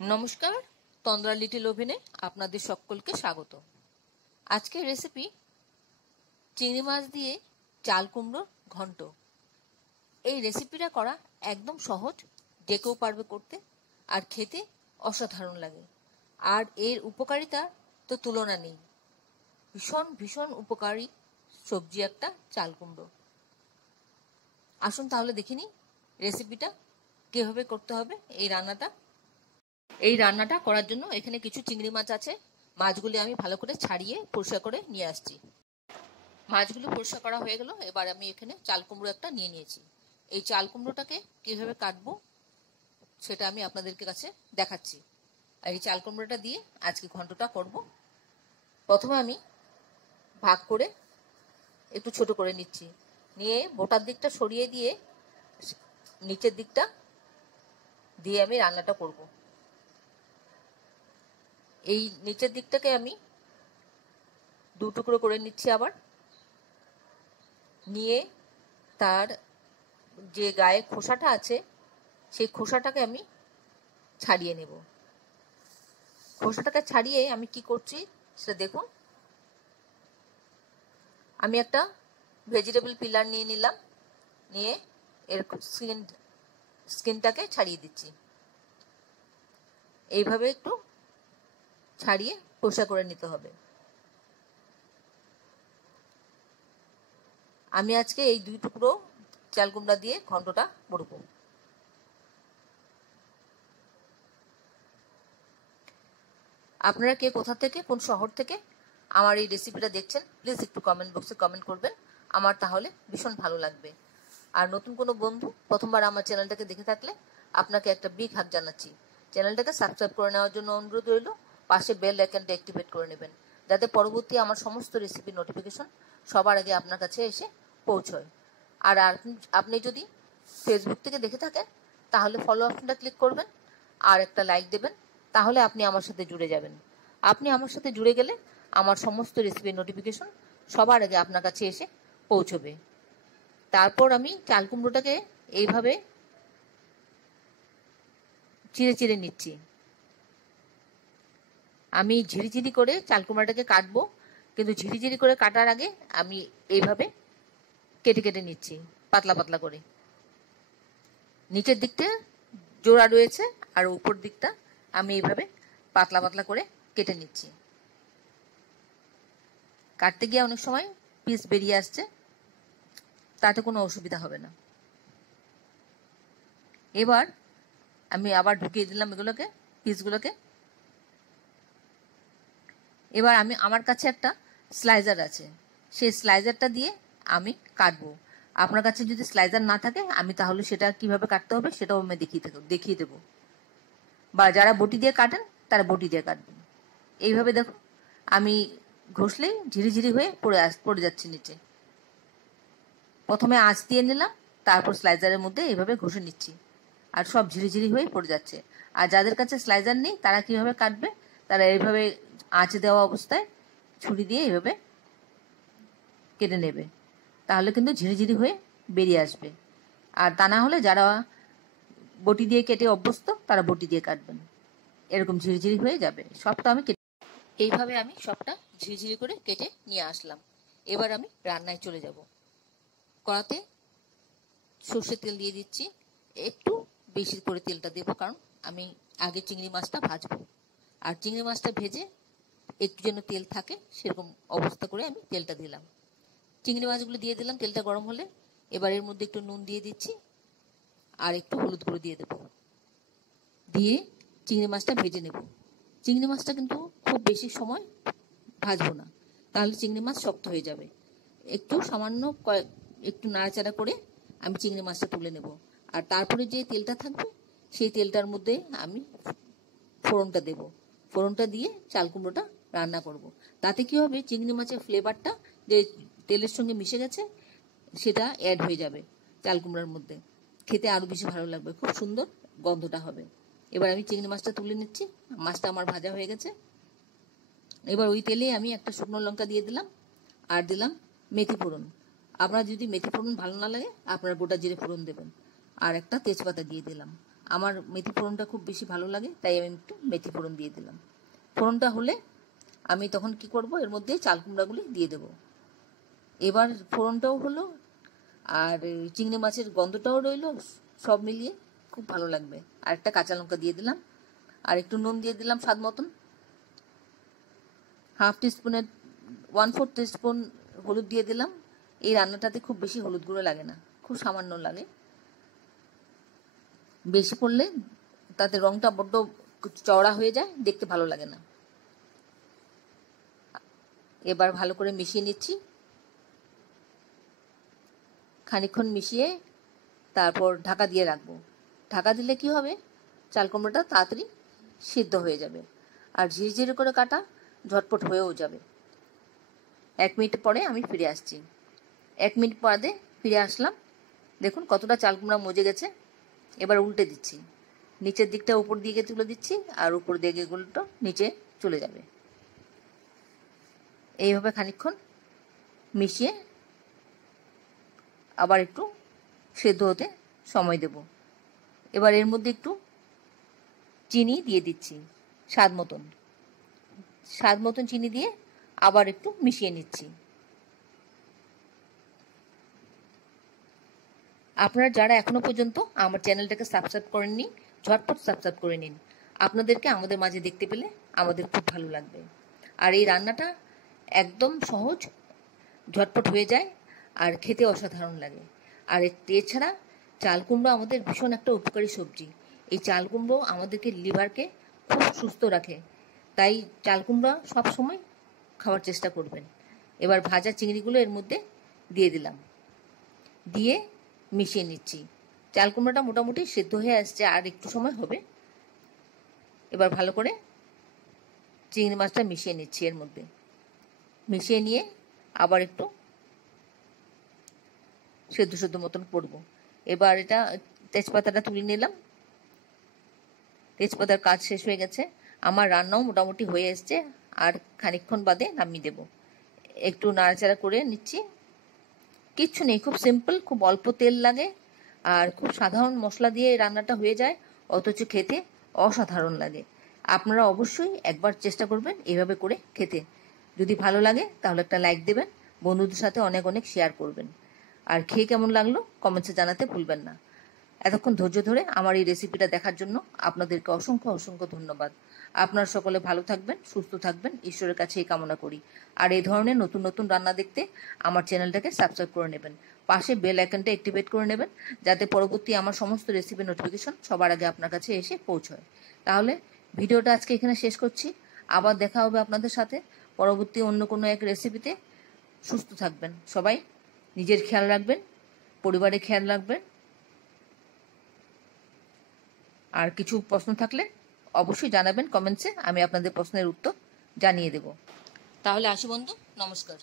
নমস্কার, তন্দ্রা লিটিল ওভেনে আপনাদের সকলকে স্বাগত। আজকের রেসিপি চিংড়ি মাছ দিয়ে চাল কুমড়োর ঘন্ট। এই রেসিপিটা করা একদম সহজ, যে কেউ পারবে করতে, আর খেতে অসাধারণ লাগে। আর এর উপকারিতা তো তুলনা নেই। ভীষণ ভীষণ উপকারী সবজি একটা চাল কুমড়ো। আসুন তাহলে দেখিনি রেসিপিটা কিভাবে করতে হবে। এই রান্নাটা করার জন্য এখানে কিছু চিংড়ি মাছ আছে। মাছগুলি আমি ভালো করে ছাড়িয়ে পরিষ্কার করে নিয়ে আসছি। মাছগুলো পরিষ্কার করা হয়ে গেল। এবার আমি এখানে চাল কুমড়ো একটা নিয়ে নিয়েছি। এই চাল কুমড়োটাকে কিভাবে কাটবো সেটা আমি আপনাদেরকে কাছে দেখাচ্ছি। আর এই চাল কুমড়োটা দিয়ে আজকে ঘন্টটা করব। প্রথমে আমি ভাগ করে একটু ছোট করে নিচ্ছি, নিয়ে বোটার দিকটা সরিয়ে দিয়ে নিচের দিকটা দিয়ে আমি রান্নাটা করব। এই নিচের দিকটাকে আমি দু টুকরো করে নিচ্ছি, আবার নিয়ে তার যে গায়ে খোসাটা আছে সেই খোসাটাকে আমি ছাড়িয়ে নেব। খোসাটাকে ছাড়িয়ে আমি কি করছি সেটা দেখুন। আমি একটা ভেজিটেবল পিলার নিয়ে নিলাম, নিয়ে এর স্কিনটাকে ছাড়িয়ে দিচ্ছি। এইভাবে একটু ছাড়িয়ে খোসা করে নিতে হবে। আমি আজকে এই দুই টুকরো চাল কুমড়া দিয়ে ঘন্টটা করব। আপনারা কে কোথা থেকে, কোন শহর থেকে আমার এই রেসিপিটা দেখছেন, প্লিজ একটু কমেন্ট বক্সে কমেন্ট করবেন। আমার তাহলে ভীষণ ভালো লাগবে। আর নতুন কোনো বন্ধু প্রথমবার আমার চ্যানেলটাকে দেখে থাকলে আপনাকে একটা বিগ হাগ জানাচ্ছি। চ্যানেলটাকে সাবস্ক্রাইব করে নেওয়ার জন্য অনুরোধ রইল। পাশে বেল আইকনটা অ্যাক্টিভেট করে নেবেন, যাতে পরবর্তী আমার সমস্ত রেসিপির নোটিফিকেশন সবার আগে আপনার কাছে এসে পৌঁছয়। আর আপনি যদি ফেসবুক থেকে দেখে থাকেন তাহলে ফলো অপশনটা ক্লিক করবেন আর একটা লাইক দেবেন, তাহলে আপনি আমার সাথে জুড়ে যাবেন। আপনি আমার সাথে জুড়ে গেলে আমার সমস্ত রেসিপির নোটিফিকেশন সবার আগে আপনার কাছে এসে পৌঁছবে। তারপর আমি চাল কুমড়োটাকে এইভাবে চিড়ে চিড়ে নিচ্ছি। আমি ঝিরিঝিরি করে চাল কুমড়োটাকে কাটবো, কিন্তু ঝিরিঝিরি করে কাটার আগে আমি এইভাবে কেটে কেটে নিচ্ছি পাতলা পাতলা করে। নিচের দিকটা জোড়া রয়েছে আর উপর দিকটা আমি এইভাবে পাতলা পাতলা করে কেটে নিচ্ছি। কাটতে গিয়ে অনেক সময় পিস বেরিয়ে আসছে, তাতে কোনো অসুবিধা হবে না। এবার আমি আবার ঢুকিয়ে দিলাম এগুলোকে, পিসগুলোকে। এবার আমার কাছে একটা স্লাইজার আছে, সেই স্লাইজারটা দিয়ে আমি কাটবো। আপনার কাছে যদি স্লাইজার না থাকে আমি তাহলে সেটা কিভাবে কাটতে হবে সেটাও আমি দেখিয়ে দেবো। বা যারা বটি দিয়ে কাটেন তারা বটি দিয়ে কাটবেন। এইভাবে দেখো, আমি ঘষলেই ঝিরিঝিরি হয়ে পড়ে যাচ্ছে নিচে। প্রথমে আঁচ দিয়ে নিলাম, তারপর স্লাইজারের মধ্যে এইভাবে ঘষে নিচ্ছি, আর সব ঝিরিঝিরি হয়ে পড়ে যাচ্ছে। আর যাদের কাছে স্লাইজার নেই তারা কিভাবে কাটবে, তারা এইভাবে আঁচে দেওয়া অবস্থায় ছুরি দিয়ে এইভাবে কেটে নেবে, তাহলে কিন্তু ঝিরিঝিরি হয়ে বেরিয়ে আসবে। আর তা না হলে যারা বটি দিয়ে কেটে অভ্যস্ত তারা বটি দিয়ে কাটবেন, এরকম ঝিরিঝিরি হয়ে যাবে। সবটা আমি এইভাবে আমি সবটা ঝিরিঝিরি করে কেটে নিয়ে আসলাম। এবার আমি রান্নায় চলে যাব। কড়াতে সর্ষের তেল দিয়ে দিচ্ছি। একটু বেশি করে তেলটা দেবো, কারণ আমি আগে চিংড়ি মাছটা ভাজবো। আর চিংড়ি মাছটা ভেজে একটু যেন তেল থাকে সেরকম অবস্থা করে আমি তেলটা দিলাম। চিংড়ি মাছগুলো দিয়ে দিলাম। তেলটা গরম হলে এবার এর মধ্যে একটু নুন দিয়ে দিচ্ছি আর একটু হলুদ গুঁড়ো দিয়ে দেবো, দিয়ে চিংড়ি মাছটা ভেজে নেব। চিংড়ি মাছটা কিন্তু খুব বেশি সময় ভাজবো না, তাহলে চিংড়ি মাছ শক্ত হয়ে যাবে। একটু সামান্য একটু নাড়াচাড়া করে আমি চিংড়ি মাছটা তুলে নেব। আর তারপরে যে তেলটা থাকবে সেই তেলটার মধ্যে আমি ফোড়নটা দেব। ফোড়নটা দিয়ে চাল কুমড়োটা রান্না করব। তাতে কি হবে, চিংড়ি মাছের ফ্লেভারটা যে তেলের সঙ্গে মিশে গেছে সেটা অ্যাড হয়ে যাবে চাল কুমড়োর মধ্যে, খেতে আরো বেশি ভালো লাগবে, খুব সুন্দর গন্ধটা হবে। এবার আমি চিংড়ি মাছটা তুলে নিচ্ছি। মাছটা আমার ভাজা হয়ে গেছে। এবার ওই তেলে আমি একটা শুকনো লঙ্কা দিয়ে দিলাম আর দিলাম মেথি ফোড়ন। আপনার যদি মেথি ফোড়ন ভালো না লাগে আপনারা গোটা জিরে ফোড়ন দেবেন। আর একটা তেজপাতা দিয়ে দিলাম। আমার মেথি ফোড়নটা খুব বেশি ভালো লাগে, তাই আমি একটু মেথি ফোড়ন দিয়ে দিলাম। ফোড়নটা হলে আমি তখন কি করব, এর মধ্যে চাল কুমড়াগুলি দিয়ে দেব। এবার ফোড়নটাও হলো আর চিংড়ি মাছের গন্ধটাও রইলো, সব মিলিয়ে খুব ভালো লাগবে। আর একটা কাঁচা লঙ্কা দিয়ে দিলাম, আর একটু নুন দিয়ে দিলাম স্বাদ মতন। 1/4 টিস্পুন হলুদ দিয়ে দিলাম। এই রান্নাটাতে খুব বেশি হলুদ গুঁড়ো লাগে না, খুব সামান্য লাগে। বেশি পড়লে তাতে রংটা বড্ড চওড়া হয়ে যায়, দেখতে ভালো লাগে না। এবার ভালো করে মিশিয়ে নিচ্ছি। খানিকক্ষণ মিশিয়ে তারপর ঢাকা দিয়ে রাখবো। ঢাকা দিলে কি হবে, চাল কুমড়োটা তাড়াতাড়ি সিদ্ধ হয়ে যাবে আর ঝিরঝিরে করে কাটা ঝটপট হয়েও যাবে। 1 মিনিট পরে আমি ফিরে আসছি। 1 মিনিট বাদে ফিরে আসলাম। দেখুন কতটা চাল কুমড়া মজে গেছে। এবার উল্টে দিচ্ছি, নিচের দিকটা উপর দিকে তুলে দিচ্ছি আর উপর দিকে গুলোটা নিচে চলে যাবে। এইভাবে খানিকক্ষণ মিশিয়ে আবার একটু সেদ্ধ হতে সময় দেব। এবার এর মধ্যে একটু চিনি দিয়ে দিচ্ছি, স্বাদ মতন চিনি দিয়ে আবার একটু মিশিয়ে নিচ্ছি। আপনারা যারা এখনো পর্যন্ত আমার চ্যানেলটাকে সাবস্ক্রাইব করেননি, ঝটপট সাবস্ক্রাইব করে নিন। আপনাদেরকে আমাদের মাঝে দেখতে পেলে আমাদের খুব ভালো লাগবে। আর এই রান্নাটা একদম সহজ, ঝটপট হয়ে যায় আর খেতে অসাধারণ লাগে। আর এছাড়া চাল কুমড়ো আমাদের ভীষণ একটা উপকারী সবজি। এই চাল কুমড়ো আমাদেরকে লিভারকে খুব সুস্থ রাখে, তাই চাল কুমড়ো সবসময় খাওয়ার চেষ্টা করবেন। এবার ভাজা চিংড়িগুলো এর মধ্যে দিয়ে দিলাম, দিয়ে মিশিয়ে নিচ্ছি। চাল কুমড়োটা মোটামুটি সেদ্ধ হয়ে আসছে, আর একটু সময় হবে। এবার ভালো করে চিংড়ি মাছটা মিশিয়ে নিচ্ছি, এর মধ্যে মিশিয়ে নিয়ে আবার একটু সেদ্ধ মতন করবো। এবার এটা তেজপাতাটা তুলে নিলাম। তেজপাতার কাজ শেষ হয়ে গেছে, আমার রান্নাও মোটামুটি হয়ে এসছে। আর খানিকক্ষণ বাদে নামিয়ে দেব। একটু নাড়াচাড়া করে নিচ্ছি। কিচ্ছু নেই, খুব সিম্পল, খুব অল্প তেল লাগে আর খুব সাধারণ মশলা দিয়ে এই রান্নাটা হয়ে যায়, অথচ খেতে অসাধারণ লাগে। আপনারা অবশ্যই একবার চেষ্টা করবেন এভাবে করে খেতে। যদি ভালো লাগে তাহলে একটা লাইক দেবেন, বন্ধুদের সাথে অনেক অনেক শেয়ার করবেন। আর খেয়ে কেমন লাগলো কমেন্টসে জানাতে ভুলবেন না। এতক্ষণ ধৈর্য ধরে আমার এই রেসিপিটা দেখার জন্য আপনাদেরকে অসংখ্য অসংখ্য ধন্যবাদ। আপনারা সকলে ভালো থাকবেন, সুস্থ থাকবেন, ঈশ্বরের কাছে এই কামনা করি। আর এই ধরনের নতুন নতুন রান্না দেখতে আমার চ্যানেলটাকে সাবস্ক্রাইব করে নেবেন, পাশে বেল আইকনটা অ্যাক্টিভেট করে নেবেন, যাতে পরবর্তী আমার সমস্ত রেসিপি নোটিফিকেশন সবার আগে আপনার কাছে এসে পৌঁছয়। তাহলে ভিডিওটা আজকে এখানে শেষ করছি। আবার দেখা হবে আপনাদের সাথে পরবর্তী অন্য কোনো এক রেসিপিতে। সুস্থ থাকবেন সবাই, নিজের খেয়াল রাখবেন, পরিবারের খেয়াল রাখবেন। আর কিছু প্রশ্ন থাকলে অবশ্যই জানাবেন কমেন্টসে, আমি আপনাদের প্রশ্নের উত্তর জানিয়ে দেব। তাহলে আসি বন্ধু, নমস্কার।